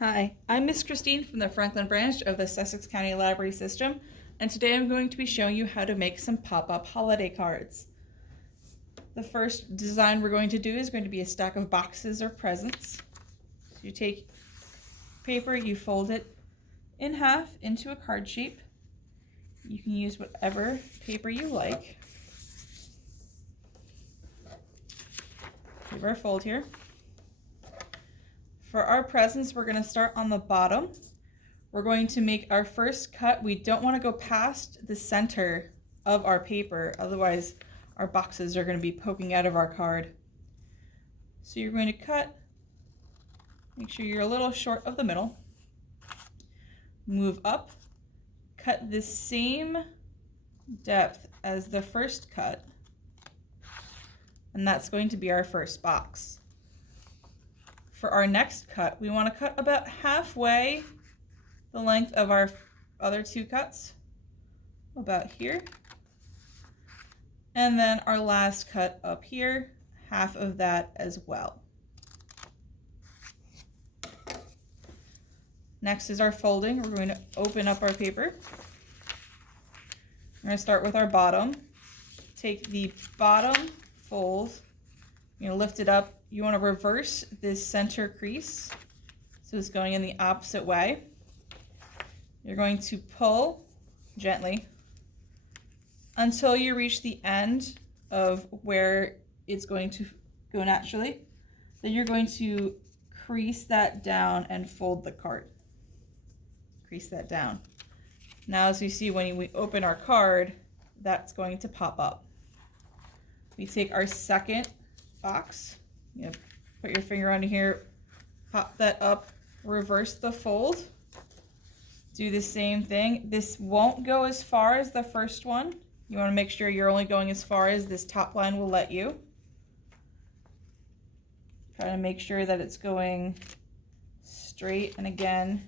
Hi, I'm Miss Christine from the Franklin branch of the Sussex County Library System, and today I'm going to be showing you how to make some pop-up holiday cards. The first design we're going to do is going to be a stack of boxes or presents. So you take paper, you fold it in half into a card shape. You can use whatever paper you like. Give our fold here. For our presents, we're going to start on the bottom. We're going to make our first cut. We don't want to go past the center of our paper, otherwise our boxes are going to be poking out of our card. So you're going to cut, make sure you're a little short of the middle, move up, cut the same depth as the first cut, and that's going to be our first box. For our next cut, we want to cut about halfway the length of our other two cuts, about here. And then our last cut up here, half of that as well. Next is our folding. We're going to open up our paper. We're going to start with our bottom. Take the bottom fold, you're going to lift it up. You want to reverse this center crease, so it's going in the opposite way. You're going to pull gently until you reach the end of where it's going to go naturally. Then you're going to crease that down and fold the card. Crease that down. Now, as you see, when we open our card, that's going to pop up. We take our second box, you know, put your finger on here, pop that up, reverse the fold, do the same thing. This won't go as far as the first one. You want to make sure you're only going as far as this top line will let you. Try to make sure that it's going straight, and again,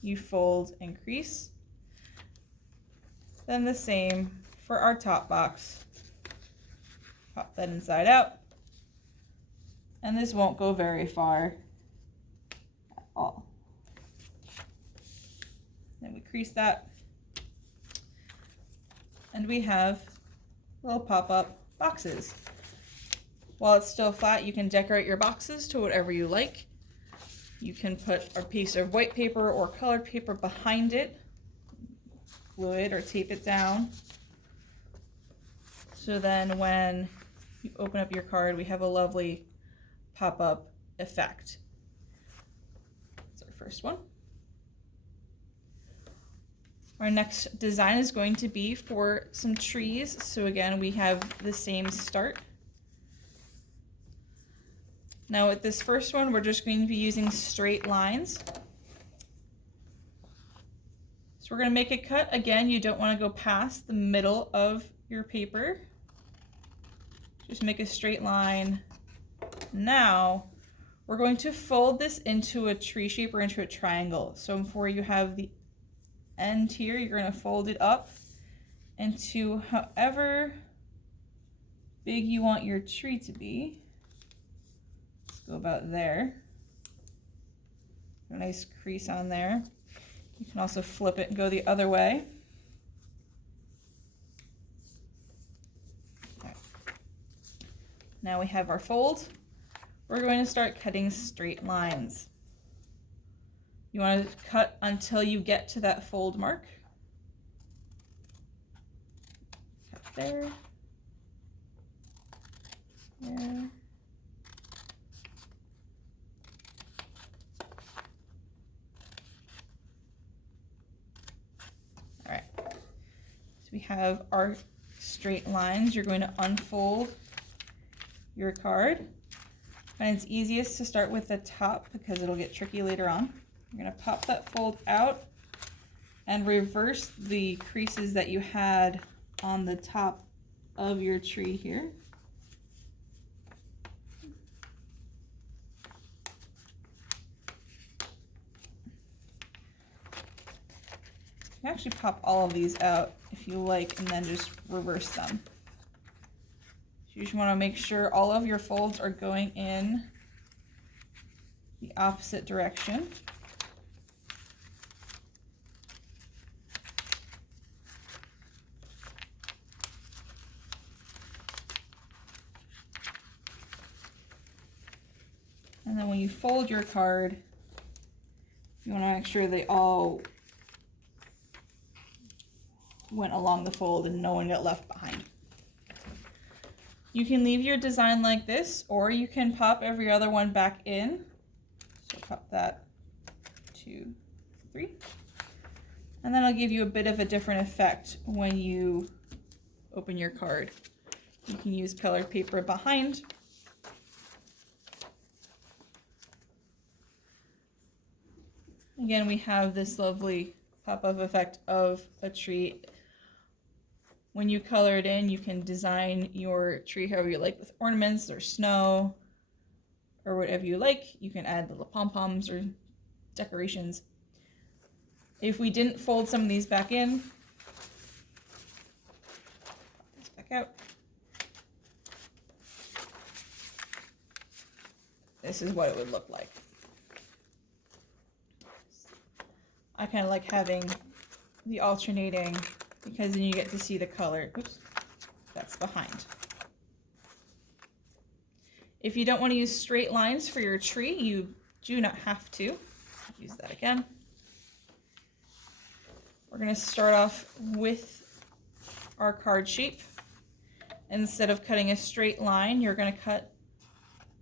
you fold and crease. Then the same for our top box. Pop that inside out. And this won't go very far at all. Then we crease that. And we have little pop-up boxes. While it's still flat, you can decorate your boxes to whatever you like. You can put a piece of white paper or colored paper behind it, glue it or tape it down. So then when you open up your card, we have a lovely pop-up effect. That's our first one. Our next design is going to be for some trees. So again, we have the same start. Now with this first one, we're just going to be using straight lines. So we're going to make a cut. Again, you don't want to go past the middle of your paper. Just make a straight line. Now we're going to fold this into a tree shape or into a triangle. So before you have the end here, you're going to fold it up into however big you want your tree to be. Let's go about there. A nice crease on there. You can also flip it and go the other way. Okay. Now we have our fold. We're going to start cutting straight lines. You want to cut until you get to that fold mark. Cut there. There. All right. So we have our straight lines. You're going to unfold your card. And it's easiest to start with the top because it'll get tricky later on. You're going to pop that fold out and reverse the creases that you had on the top of your tree here. You can actually pop all of these out if you like and then just reverse them. You just want to make sure all of your folds are going in the opposite direction. And then when you fold your card, you want to make sure they all went along the fold and no one got left behind. You can leave your design like this, or you can pop every other one back in. So pop that, 2, 3. And that'll give you a bit of a different effect when you open your card. You can use colored paper behind. Again, we have this lovely pop-up effect of a tree. When you color it in, you can design your tree however you like, with ornaments or snow or whatever you like. You can add little pom-poms or decorations. If we didn't fold some of these back in, pop this back out. This is what it would look like. I kind of like having the alternating because then you get to see the color. Oops, that's behind. If you don't want to use straight lines for your tree, you do not have to. Use that again. We're going to start off with our card shape. Instead of cutting a straight line, you're going to cut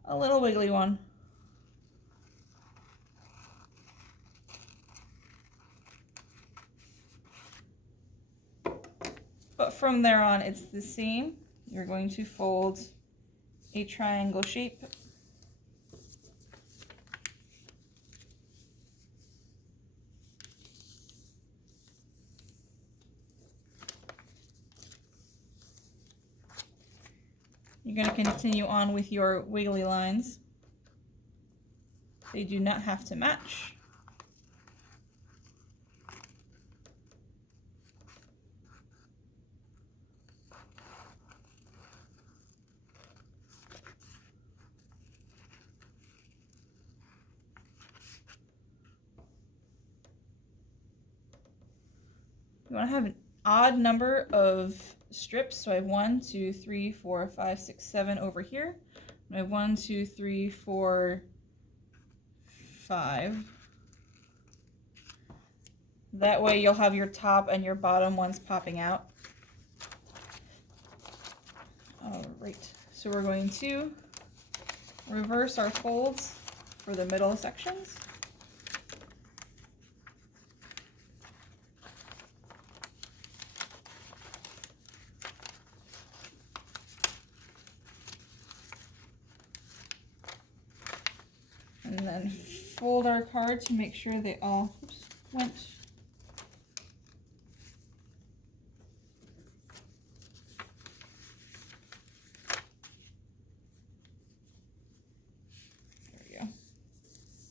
a little wiggly one. But from there on, it's the same. You're going to fold a triangle shape. You're going to continue on with your wiggly lines. They do not have to match. You want to have an odd number of strips. So I have 1, 2, 3, 4, 5, 6, 7 over here. I have 1, 2, 3, 4, 5. That way you'll have your top and your bottom ones popping out. All right, so we're going to reverse our folds for the middle sections. And then fold our card to make sure they all went. There we go.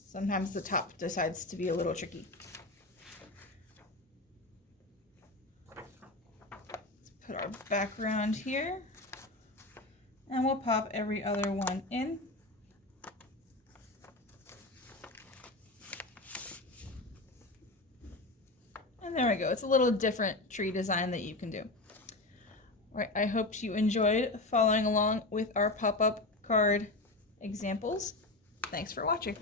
Sometimes the top decides to be a little tricky. Let's put our background here, and we'll pop every other one in. And there we go. It's a little different tree design that you can do. All right, I hope you enjoyed following along with our pop-up card examples. Thanks for watching.